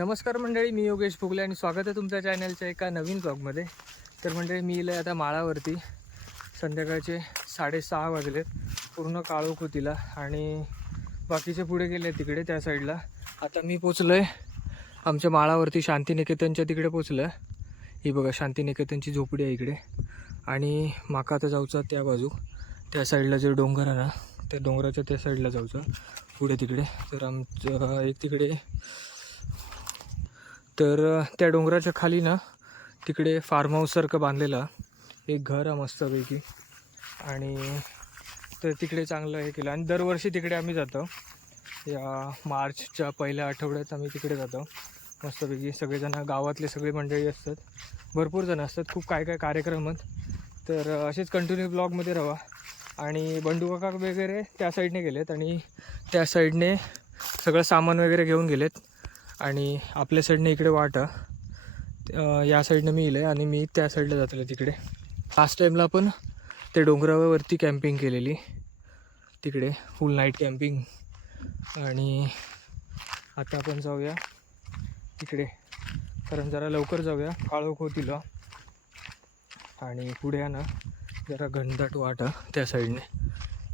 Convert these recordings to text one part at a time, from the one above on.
नमस्कार मंडळी, मी योगेश भोगले आणि स्वागत आहे तुमच्या चॅनलच्या एका नवीन ब्लॉगमध्ये. तर मंडळी मी इले आता माळावरती. संध्याकाळचे 6:30 वाजलेत. पूर्ण काळोख होतीला आणि बाकीचे पुढे गेले तिकडे त्या साईडला. आता मी पोचलो आहे आमच्या माळावरती, शांतिनिकेतनच्या तिकडे पोचलो आहे. ही बघा शांतिनिकेतनची झोपडी आहे इकडे आणि माका आता जाऊचा त्या बाजू, त्या साईडला जे डोंगर आहे ना त्या डोंगराच्या त्या साईडला जाऊचा पुढे तिकडे. तर आमचं एक तिकडे, तर त्या डोंगराच्या खाली ना तिकडे फार्म हाऊससारखं बांधलेलं एक घर आहे मस्तपैकी. आणि तर तिकडे चांगलं हे केलं आणि दरवर्षी तिकडे आम्ही जातो. या मार्चच्या पहिल्या आठवड्यात आम्ही तिकडे जातो मस्तपैकी. सगळेजण गावातले सगळे मंडळी असतात, भरपूर जण असतात, खूप काय काय कार्यक्रम आहेत. तर असेच कंटिन्यू ब्लॉगमध्ये राहा. आणि बंडू काका वगैरे त्या साईडने गेलेत आणि त्या साईडने सगळं सामान वगैरे घेऊन गेलेत. आणि आपल्या साईडने इकडे वाट या साईडनं मी इलं आणि मी त्या साईडला जातो तिकडे. लास्ट टाईमला आपण ते डोंगरावरती कॅम्पिंग केलेली तिकडे, फुल नाईट कॅम्पिंग. आणि आता आपण जाऊया तिकडे, कारण जरा लवकर जाऊया, काळोख होतील. आणि पुढे ना जरा घनदाट वाट त्या साईडने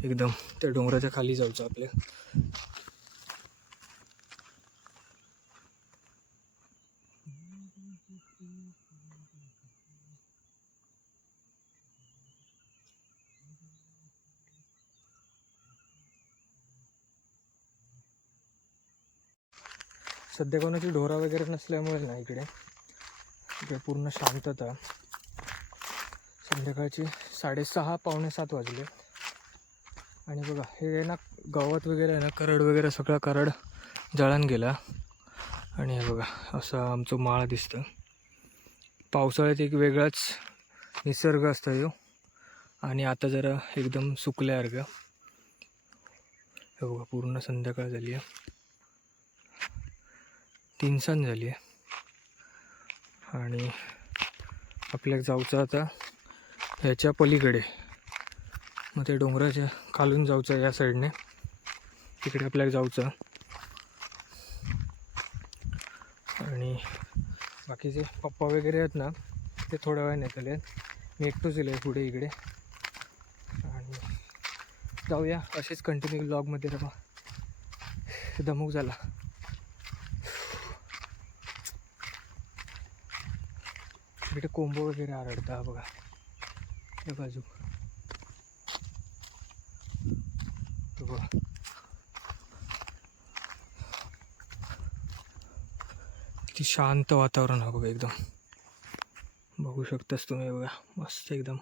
एकदम त्या डोंगराच्या खाली जाऊचं आपल्या. सध्या कोणाची ढोरा वगैरे नसल्यामुळे ना इकडे पूर्ण शांतता. संध्याकाळची 6:30 पावणे 7 वाजले. आणि बघा हे ना गवत वगैरे आहे ना, करड वगैरे सगळा करड जळून गेला. आणि हे बघा असं आमचं माळ दिसतं. पावसाळ्यात एक वेगळाच निसर्ग असतो ह्यो. आणि आता जरा एकदम सुकल्यासारखं. हे बघा पूर्ण संध्याकाळ झाली आहे, 3 झाली आहे. आणि आपल्याला जाऊचं आता ह्याच्या पलीकडे, मग ते डोंगराच्या खालून जाऊचं या साईडने, तिकडे आपल्याला जाऊचं. आणि बाकीचे पप्पा वगैरे आहेत ना ते थोड्या वेळ नेतले, मी एकटोच येईल पुढे इकडे. आणि जाऊया असेच कंटिन्यू ब्लॉगमध्ये राहा. दमूक झाला. इकडे कोंबो वगैरे आरडता बघा या बाजू. बघा किती शांत वातावरण आहे बघा एकदम. बघू शकतास तुम्ही बघा, मस्त एकदम.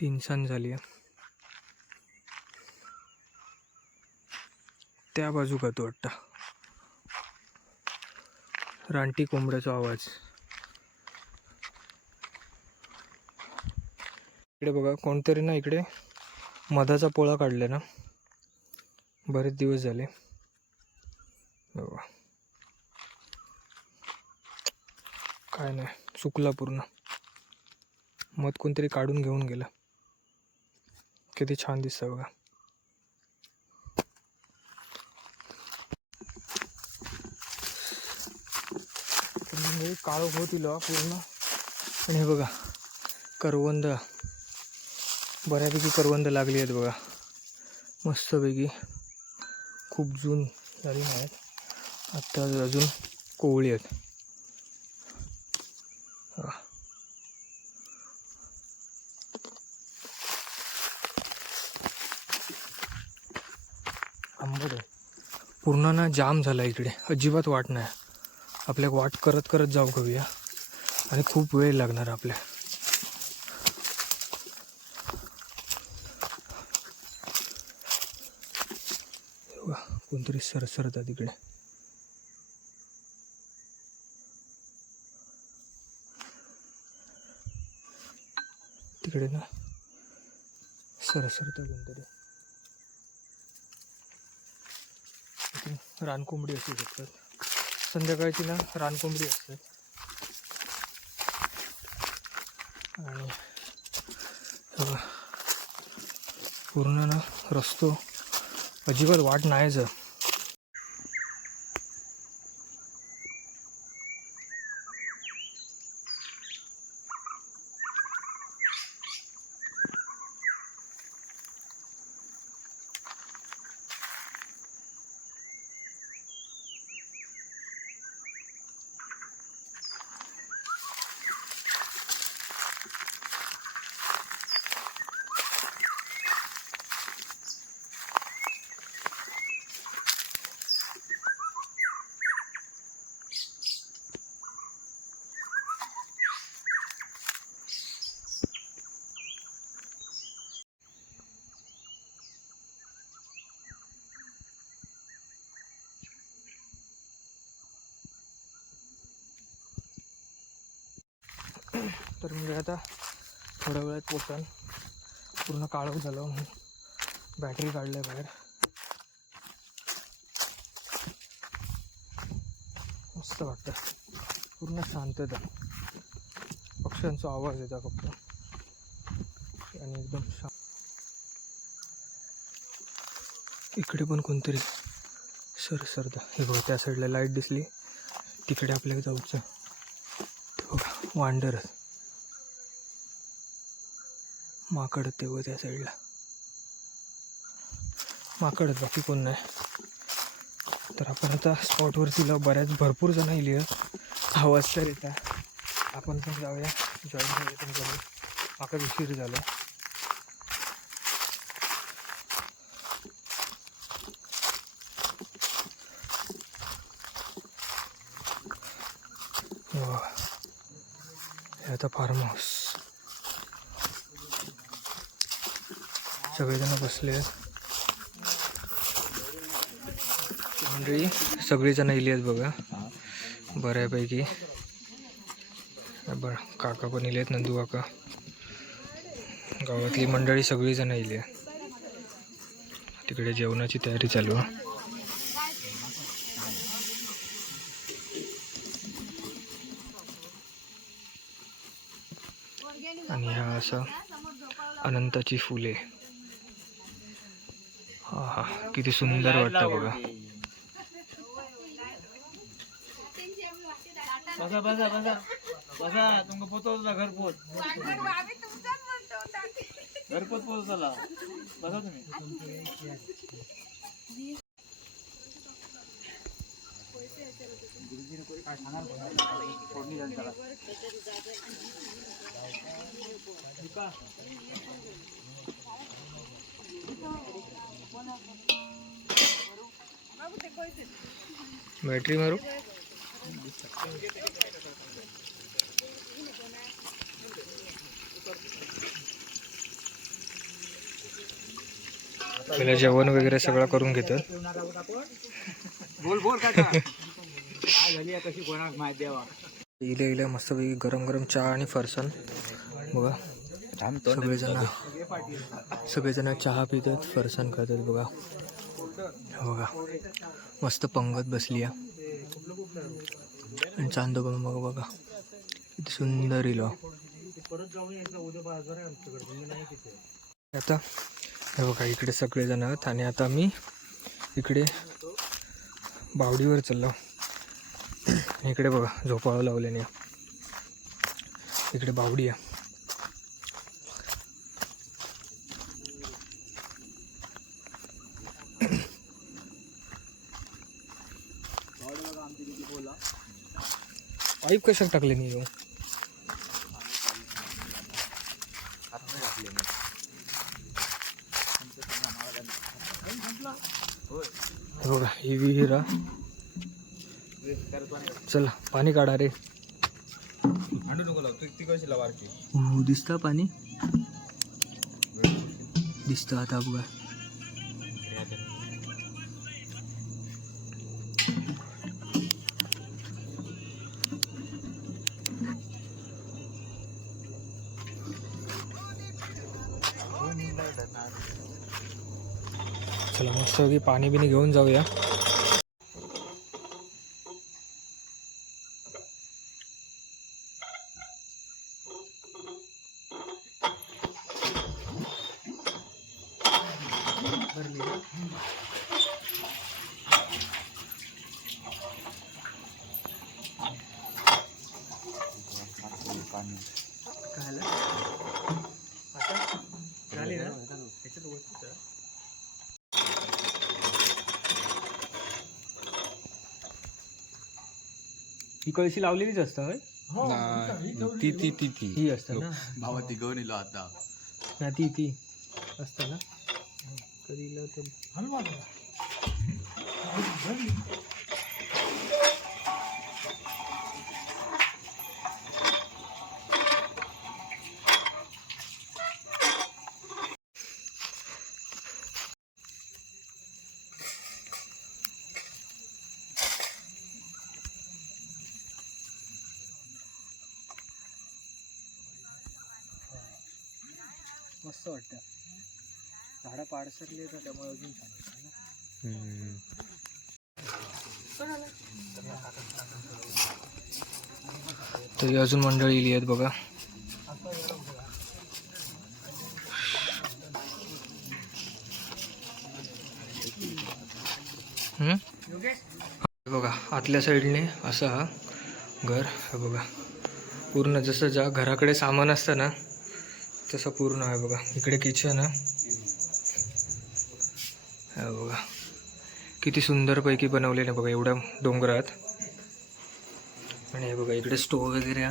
3 झाली आहे. त्या बाजू का तो वाटतं रानटी कोंबड्याचा आवाज. इकडे बघा कोणतरी ना इकडे मधाचा पोळा काढले ना, बरेच दिवस झाले. बघा काय नाही, सुकला पूर्ण. मध कोणतरी काढून घेऊन गेला. किती छान दिसतं बघा. काळोख होतील पूर्ण. आणि हे बघा करवंद, बऱ्यापैकी करवंद लागली आहेत बघा मस्तपैकी. खूप जून झाली नाही, आता अजून कोवळी आहेत. आंबट आहे पूर्ण ना, जाम झाला इकडे, अजिबात वाट नाही. आपल्या वाट करत करत जाऊ घेऊया आणि खूप वेळ लागणार आपल्या. कोणतरी सरसरता तिकडे. तिकडे ना सरसरता कोणतरी. रानकोंबडी असू शकतात, संध्याकाळची ना रानकोंबडी असतात. आणि पूर्ण ना रस्तो अजिबात वाट नाहीच. तर म्हणजे आता थोड्या वेळात पोचाल. पूर्ण काळोख झालं म्हणून बॅटरी काढल्या बाहेर. मस्त वाटतं, पूर्ण शांतता, पक्ष्यांचा आवाज येतो फक्त आणि एकदम शांत. इकडे पण कोणतरी सरसरतं. हे बघा त्या साईडला लाईट दिसली, तिकडे आपल्याला जाऊचं. ते बघा वांडर माकड, ते बघा त्या साईडला माकडच, बाकी कोण नाही. तर आपण आता स्पॉटवरतीला भरपूर जण येईल, आवाज तर येतात. आपण पण जाऊया, जॉईन पण करू. माका उशीर झाला. हे आता फार्म हाऊस, सगळेजण बसले आहेत. मंडळी सगळेजण इले आहेत बघा, बऱ्यापैकी. बरं, काका पण इले आहेत, नंदू काका. गावातली मंडळी सगळीजण इले आहेत. तिकडे जेवणाची तयारी चालू आहे. आणि ह्या असं अनंताची फुले. हा हा, किती सुंदर वाटतं बघा. बसा बसा बसा बसा, तुमका पोचवला घरपोच. घरपोच पोचवला, बसा तुम्ही. बॅटरी मारू. पहिलं जेवण वगैरे सगळं करून घेतात. बोल बोल काका, काय झाली कशी कोणाक माहिती द्यावा. इले इले मस्तपैकी गरम गरम चहा आणि फरसाण बघा. सगळेजण चहा पितात, फरसाण खातात बघा. बघा मस्त पंगत बसली आहे. आणि चांद बघा बघा किती सुंदर इलो. आता हे बघा इकडे सगळेजण आहेत. आणि आता मी इकडे बावडीवर चाललो. इकडे बघा झोपाळं लावल्याने, इकडे बावडी आहे. पाईप कशात टाकले नाही येऊ. हे बघा ही विहीर. चला पाणी काढा रे. दिसतं पाणी, दिसतं आता बघा. चला मस्त पाणी बिनी घेऊन जाऊया. ही कळशी लावलेलीच असतं. ती ती ती ती ही असतं ना भावा, ती घेऊन इलो आता. ना, ती असतं ना. कधी लावते मस्त वाटतं. झाडं पाडसरली तर त्यामुळे अजून छान वाटतं ना. तरी अजून मंडळी इली आहेत बघा. बघा आतल्या साईडने असं हा घर आहे बघा. पूर्ण जसं ज्या घराकडे सामान असतं ना तसं पूर्ण आहे बघा. इकडे किचन आहे बघा. किती सुंदरपैकी बनवलेलं बघा एवढ्या डोंगरात. आणि हे बघा इकडे स्टोव वगैरे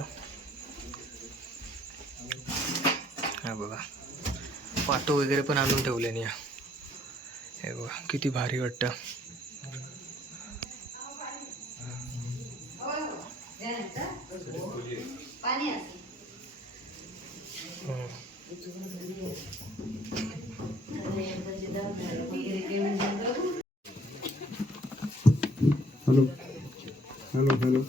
हा बघा. पाटो वगैरे पण आणून ठेवले नाही. हे बघा किती भारी वाटतं. Hello hello hello.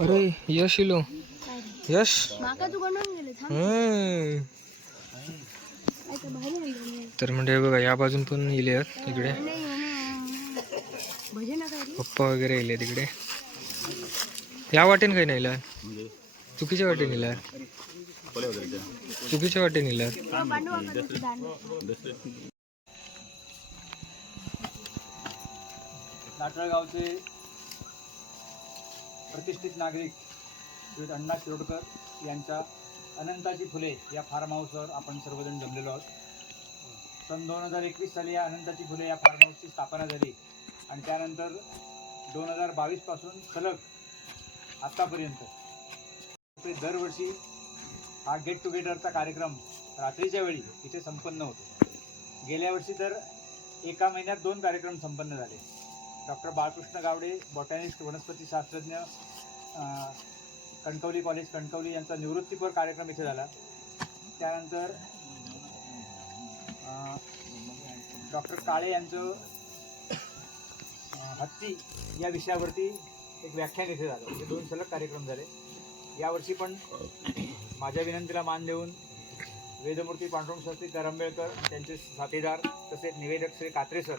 अरे यश इलो. यश तर म्हणजे बघा या बाजून पण इले आहेत इकडे. पप्पा वगैरे इले तिकडे. या वाटेन काही नाही चुकीच्या वाटेन इला. चुकीच्या वाटेन इला. नाटळगावचे प्रतिष्ठित नागरिक श्री अण्णा शिरोडकर यांच्या अनंताची फुले या फार्म हाऊसवर आपण सर्वजण जमलेलो आहोत. सन 2021 साली या अनंताची फुले या फार्म हाऊसची स्थापना झाली आणि त्यानंतर 2022 पासून सलग आत्तापर्यंत दरवर्षी हा गेट टुगेदरचा कार्यक्रम रात्रीच्या वेळी इथे संपन्न होतो. गेल्या वर्षी तर एका महिन्यात 2 कार्यक्रम संपन्न झाले. डॉक्टर बाळकृष्ण गावडे बॉटॅनिस्ट वनस्पती शास्त्रज्ञ कणकवली कॉलेज कणकवली यांचा निवृत्तीपर कार्यक्रम इथे झाला. त्यानंतर डॉक्टर काळे यांचं हत्ती या विषयावरती एक व्याख्यान इथे झालं. म्हणजे 2 सलग कार्यक्रम झाले. यावर्षी पण माझ्या विनंतीला मान देऊन वेदमूर्ती पांडुरंग शास्त्री करंबेळकर त्यांचे साथीदार तसेच निवेदक श्री कात्रे सर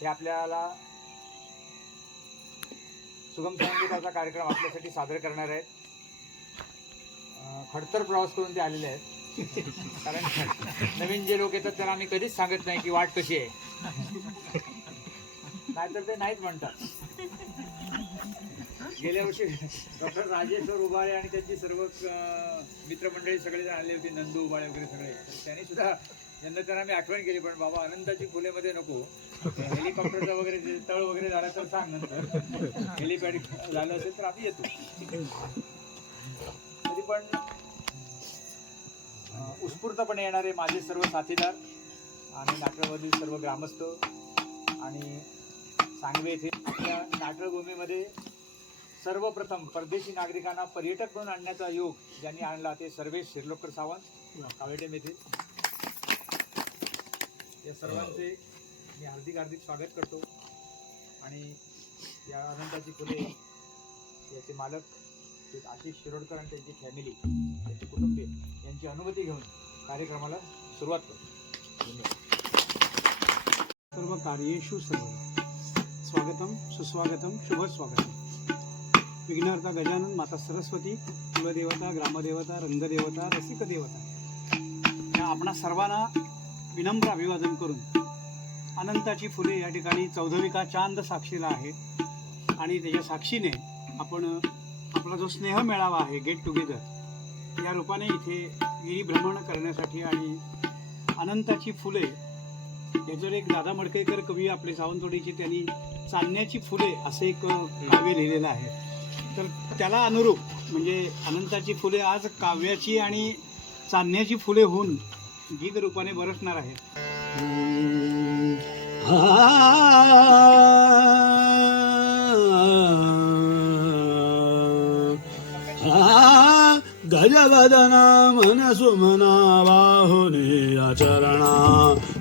हे आपल्याला सुगम संगीताचा कार्यक्रम आपल्यासाठी सादर करणार आहेत. खडतर प्रवास करून ते आलेले आहेत. कारण नवीन जे लोक येतात त्यांना आम्ही कधीच सांगत नाही की वाट कशी आहे, नाहीतर ते नाहीच म्हणतात. गेल्या वर्षी डॉक्टर राजेश्वर उबाळे आणि त्यांची सर्व मित्रमंडळी सगळे आले होते, नंदू उबाळे वगैरे सगळे. त्यांनी सुद्धा त्यांना मी आठवण केली, पण बाबा अनंताची फुलेमध्ये नको, हेलिकॉप्टरचा वगैरे तळ वगैरे झाला तर सांग, नंतर हेलिपॅड झालं असेल तर आम्ही येतो. तरी पण उत्स्फूर्तपणे येणारे माझे सर्व साथीदार आणि नाटळमधील सर्व ग्रामस्थ आणि सांगवे येथे या नाटळभूमीमध्ये सर्वप्रथम परदेशी नागरिकांना पर्यटक म्हणून आणण्याचा योग ज्यांनी आणला ते सर्वेश शिरलोकर सावंत कावेटेम येथे. या सर्वांचे मी हार्दिक स्वागत करतो. आणि या अनंताची फुले याचे मालक श्री आशिष शिरोडकर आणि त्यांची फॅमिली, त्यांचे कुटुंबीय यांची अनुमती घेऊन कार्यक्रमाला सुरुवात करतो. सर्व कार्येषु सर्व स्वागतम सुस्वागतम शुभ स्वागतम. विघ्नहर्ता गजानन, माता सरस्वती, कुलदेवता, ग्रामदेवता, रंगदेवता, रसिक देवता या आपणा सर्वांना विनम्र अभिवादन करून अनंताची फुले या ठिकाणी चौधविका चांद साक्षीला आहे आणि त्याच्या साक्षीने आपण आपला जो स्नेह मेळावा आहे गेट टुगेदर या रूपाने इथे गिरीभ्रमण करण्यासाठी आणि अनंताची फुले याच्यावर एक दादा मडकईकर कवी आपले सावंतवाडीचे त्यांनी चांदण्याची फुले असे एक काव्य लिहिलेलं आहे. तर त्याला अनुरूप म्हणजे अनंताची फुले आज काव्याची आणि चांदण्याची फुले होऊन गीत रूपाने बरसणार आहेत. गजवदना मनसुमना बाहुनी अचरणा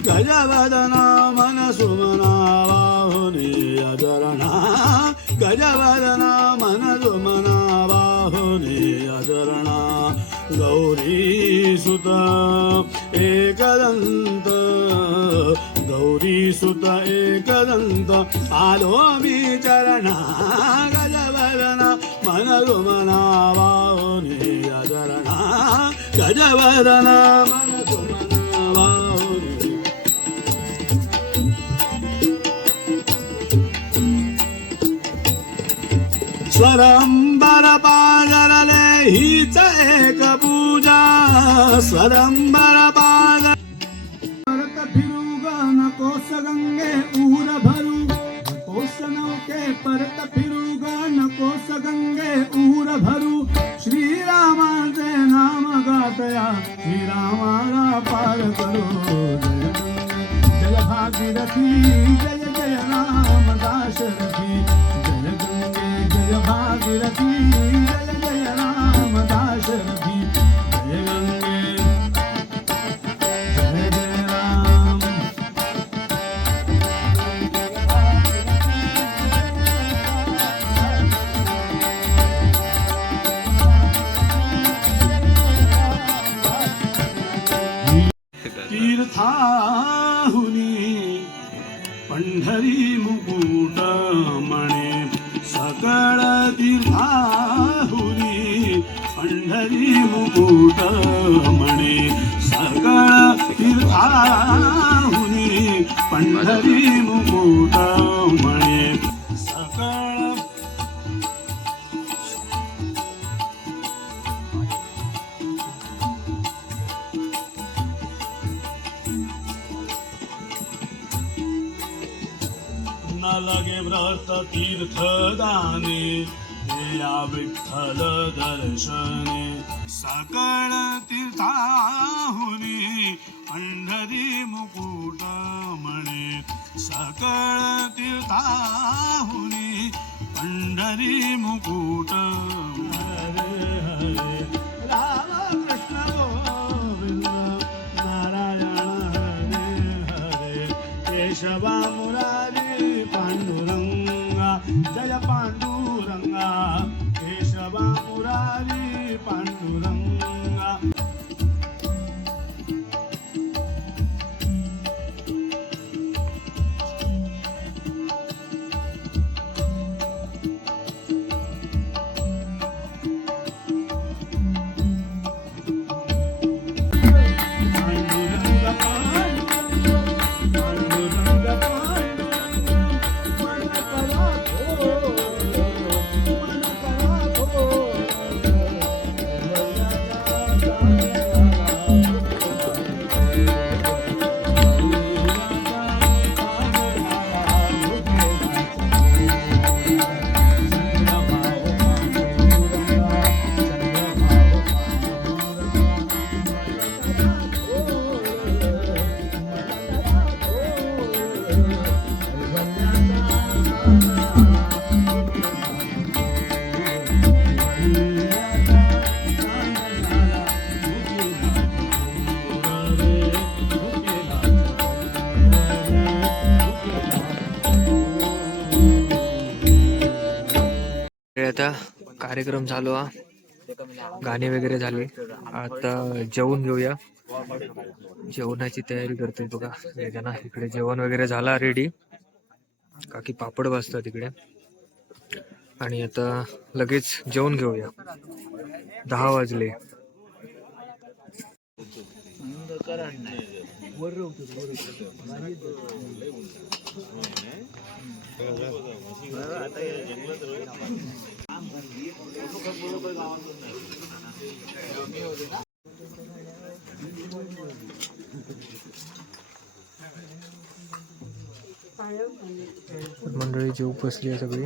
गजवदना मनसुमना बाहुनी अचरणा गजवदना मनसुमना बाहुनी अचरणा गौरी सुत एकदंत गौरी सुत एकदंत आलो मी चरणा गजवदना मनसुमना बाहुनी अचरणा गजवदना मनसुमना बाहुनी स्वरंबर पाजरले हीच एक पूजा स्वरंबर पाजर परत फिरू ग नकोस गंगे ऊर भरू नकोस नौके परत फिरू ग नकोस गंगे ऊर भरू श्रीरामाचे नाम गातया श्रीरामाला पार करू जय भागीरथी जय जय राम दाशरथी जय गंगे जय भागीरथी जय जय राम दाशरथी जय गंगे जय जय राम तीर्थाहुनी पंढरी मुकुट मणे सकळ तीर्थाहुनी पंढरी मुकुट मणे सकळ तीर्थाहुनी पंढरी मुकुट मणे सकळ न लगे व्रत तीर्थ दाने या विठ्ठल दर्शने सकळ तीर्थाहुनी पंढरी मुकुट मणे सकळ तीर्थाहुनी पंढरी मुकुट हरे हरे राम कृष्ण गोविंद नारायण हरे हरे केशवा मुरारी पांडुरंगा जय पांडुरंगा केशवा मुरारी पांडुरंगा आता कार्यक्रम चालू हा, गाणे वगैरे झाले. आता जेवून घेऊया. जेवणाची तयारी करतोय बघा वेगाना. इकडे जेवण वगैरे झाला रेडी. काकी पापड भाजतात तिकडे. आणि आता लगेच जेवून घेऊया. 10 वाजले. मंडळी जेव बसली आहे सगळी.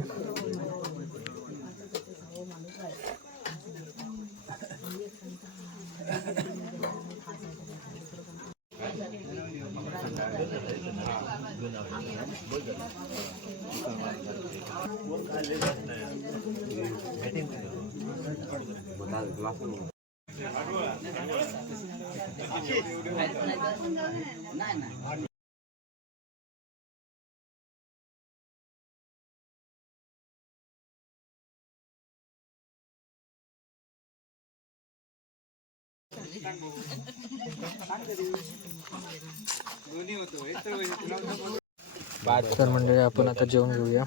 तर मंडळी आपण आता जेवण घेऊया.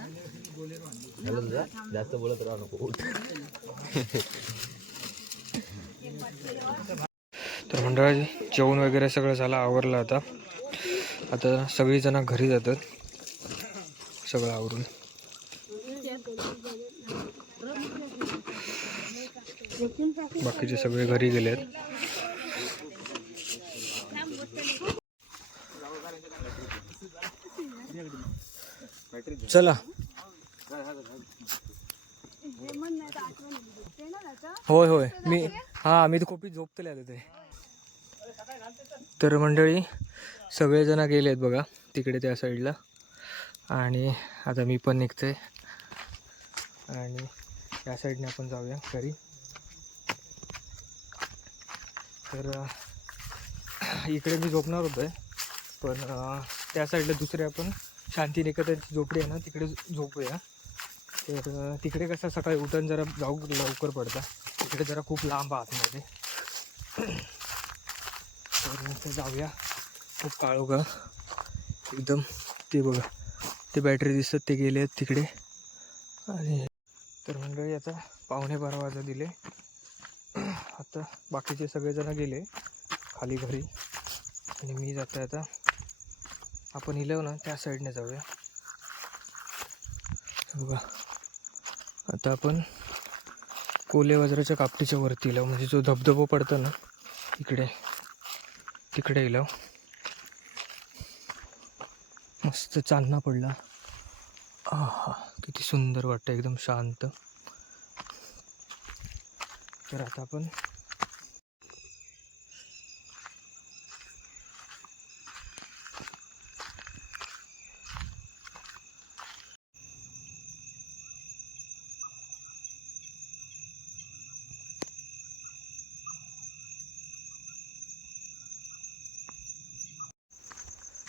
जास्त बोलत राहा नको. तर मंडळी जेवण वगैरे सगळं झालं, आवरलं. आता आता सगळीजण घरी जातात सगळं आवरून. बाकीचे सगळे घरी गेलेत. चला. होय होय मी तर खूप झोपतले आता ते. तर मंडळी सगळेजण गेलेत बघा तिकडे त्या साईडला, आणि आता मी पण निघते आणि या साईडने आपण जाऊया घरी. तर इकडे मी झोपणार होतो, पण त्या साईडला दुसरे आपण शांतिनिकेतनची झोपडी आहे ना, तिकडे झोपूया. तर तिकडे कसं सकाळी उठून जरा जाऊ लवकर पडतं, तिकडे जरा खूप लांब आतमध्ये. तर ते जाऊया. खूप काळोख एकदम. ते बघा ते बॅटरी दिसत ते गेले आहेत तिकडे. आणि तर मंडळी आता 11:15 वाजता दिले. आता बाकीचे सगळेजण गेले खाली घरी, आणि मी जातो आता. आपण इलेव ना त्या साईडने जाऊया. बघा आता आपण कोले वज्राच्या कापटीच्या वरती इलाव, म्हणजे जो धबधबा पडतो ना इकडे, तिकडे इलाव. मस्त चांदणा पडला. आहा किती सुंदर वाटतं, एकदम शांत. तर आता आपण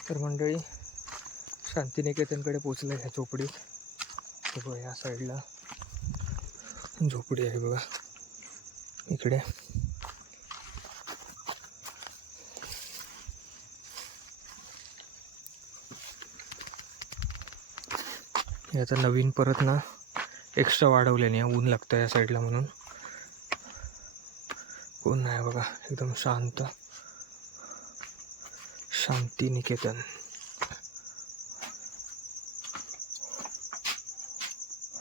तर मंडळी शांतिनिकेतनकडे पोचलं ह्या झोपडीत. हे बघा ह्या साईडला झोपडी आहे बघा इकडे. हे आता नवीन परत ना एक्स्ट्रा वाढवल्याने ऊन लागतं या साईडला म्हणून. ऊन नाही बघा, एकदम शांत. शांतिनिकेतन.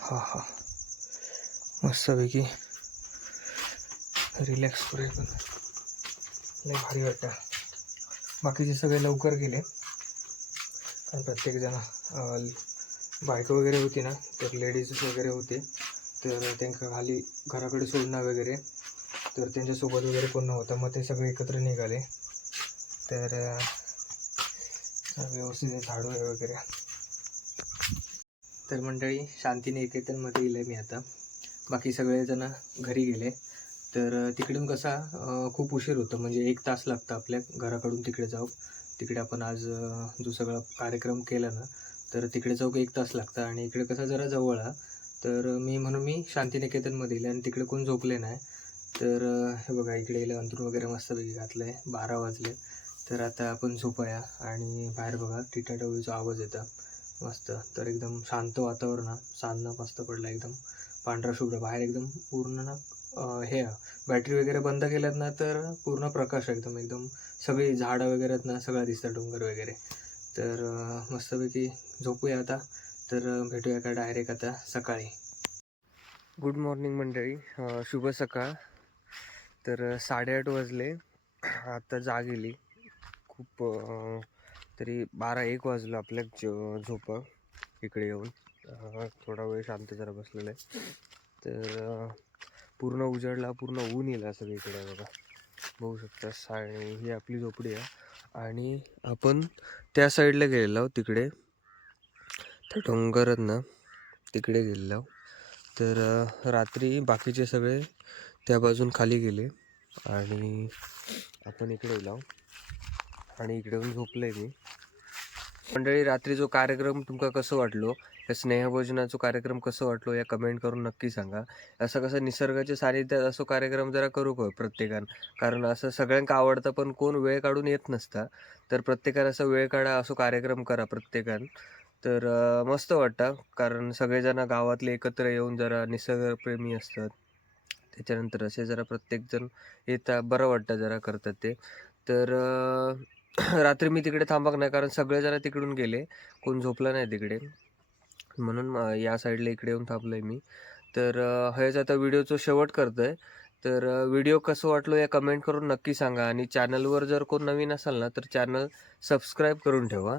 हा हा मस्तपैकी रिलॅक्स करूया. पण लय भारी वाटतं. बाकीचे सगळे लवकर गेले, कारण प्रत्येकजण बायको वगैरे होती ना, तर लेडीज वगैरे होते, तर त्यांना खाली घराकडे सोडणं वगैरे, तर त्यांच्यासोबत वगैरे कोण नव्हतं. मग ते सगळे एकत्र निघाले. तर व्यवस्थित झाडू आहे वगैरे. तर मंडळी शांतिनिकेतनमध्ये येईल मी आता. बाकी सगळेजण घरी गेले. तर तिकडून कसा खूप उशीर होतो, म्हणजे 1 तास लागतं आपल्या घराकडून तिकडे जाऊ. तिकडे आपण आज जो सगळा कार्यक्रम केला ना, तर तिकडे जाऊ 1 तास लागतं. आणि इकडे कसं जरा जवळ आहे, तर म्हणून मी शांतिनिकेतनमध्ये येईल. आणि तिकडे कोण झोपले नाही. तर हे बघा इकडे येईल, अंथरूण वगैरे मस्तपैकी घातलं आहे. 12 वाजले. तर आता आपण झोपाया. आणि बाहेर बघा टिटाटोळीचा आवाज येतं मस्त. तर एकदम शांत वातावरण आहे. चांदणा मस्त पडला, एकदम पांढरा शुभ्र. बाहेर एकदम पूर्ण ना हे बॅटरी वगैरे बंद केल्यात ना, तर पूर्ण प्रकाश एकदम एकदम सगळी झाडं वगैरे आहेत ना, सगळं दिसतं, डोंगर वगैरे. तर मस्तपैकी झोपूया आता. तर भेटूया का डायरेक्ट आता सकाळी. गुड मॉर्निंग मंडळी, शुभ सकाळ. तर 8:30 वाजले. आता जाग येली खूप. तरी 12-1 वाजलं आपल्या झोपा इकडे येऊन. थोडा वेळ शांत जरा बसलेलं आहे. तर पूर्ण उजाडला, पूर्ण ऊन येईल सगळीकडे बघा, बघू शकता. आणि ही आपली झोपडी आहे. आणि आपण त्या साईडला गेलेलो आहोत, तिकडे त्या डोंगरात ना तिकडे गेलेलो. तर रात्री बाकीचे सगळे त्या बाजून खाली गेले. आणि आपण इकडे येलो आणि इकडे येऊन झोपलोय मी. मंडळी, रात्री जो कार्यक्रम तुमका कसं वाटलो, या स्नेहभोजनाचा कार्यक्रम कसं वाटलो या कमेंट करून नक्की सांगा. असं कसं निसर्गाच्या सानिध्यात असो कार्यक्रम जरा करू का प्रत्येकान, कारण असं सगळ्यांका आवडतं पण कोण वेळ काढून येत नसता. तर प्रत्येकाला असं वेळ काढा, असो कार्यक्रम करा प्रत्येकान. तर मस्त वाटतं, कारण सगळेजण गावातले एकत्र येऊन जरा निसर्गप्रेमी असतात. त्याच्यानंतर असे जरा प्रत्येकजण येतात, बरं वाटतं जरा करतात ते. तर रात्री मी तिकडे थांबक नाही, कारण सगळे जरा तिकडून गेले, कोण झोपलं नाही तिकडे, म्हणून या साईडला इकडे येऊन थांबलोय मी. तर हेच आता व्हिडिओचं शेवट करतोय. तर व्हिडिओ कसं वाटलो या कमेंट करून नक्की सांगा. आणि चॅनलवर जर कोण नवीन असाल ना, तर चॅनल सबस्क्राईब करून ठेवा.